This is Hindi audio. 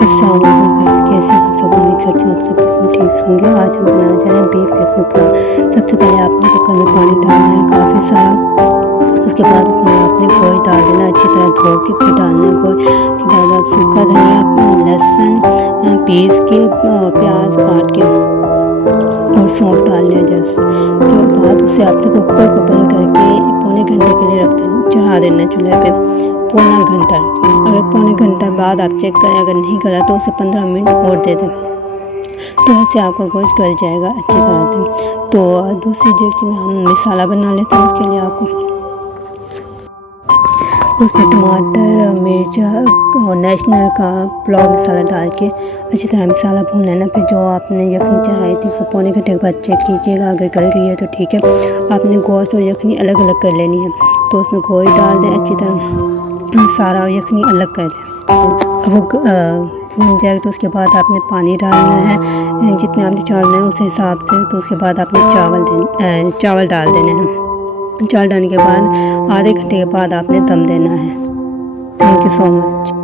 अस्सलाम वालेकुम गाइस, कैसे हैं आप सब। उम्मीद करती हूँ आप सब बिल्कुल ठीक होंगे। आज हम बनाने जा रहे हैं बीफ यखनी पुलाव। सबसे पहले आपने कुकर में पानी डालना है काफ़ी सारा। उसके बाद उसमें आपने गोश्त डाल देना, अच्छी तरह धो के फिर डालना है गोश्त। उसके बाद आप सूखा धनिया, लहसुन पीस के, प्याज काट के और सौंफ डालने हैं जस्ट। फिर बाद उसे आपने कुकर को बंद करके पौने घंटे के लिए रख देना, चढ़ा देना चूल्हे पे पौना घंटा। अगर पौने घंटा बाद आप चेक करें, अगर नहीं गला तो उसे 15 मिनट और दे दें, तो ऐसे आपका गोश्त गल जाएगा अच्छी तरह से। तो दूसरी डिश में हम मसाला बना लेते हैं। उसके लिए आपको उसमें टमाटर, मिर्च और नेशनल का पुलाव मसाला डाल के अच्छी तरह मसाला भून लेना। फिर जो आपने यखनी चढ़ाई थी वो पौने घंटे के बाद चेक कीजिएगा, अगर गल गई है तो ठीक है। आपने गोश्त और यखनी अलग अलग कर लेनी है, तो उसमें गोश्त डाल दें, अच्छी तरह सारा यखनी अलग कर लें। अब वो भून जाएगा तो उसके बाद आपने पानी डालना है, जितने आपने चावल है उस हिसाब से। तो उसके बाद आपने चावल डाल देने हैं। चावल डालने के बाद आधे घंटे के बाद आपने दम देना है। Thank you so much.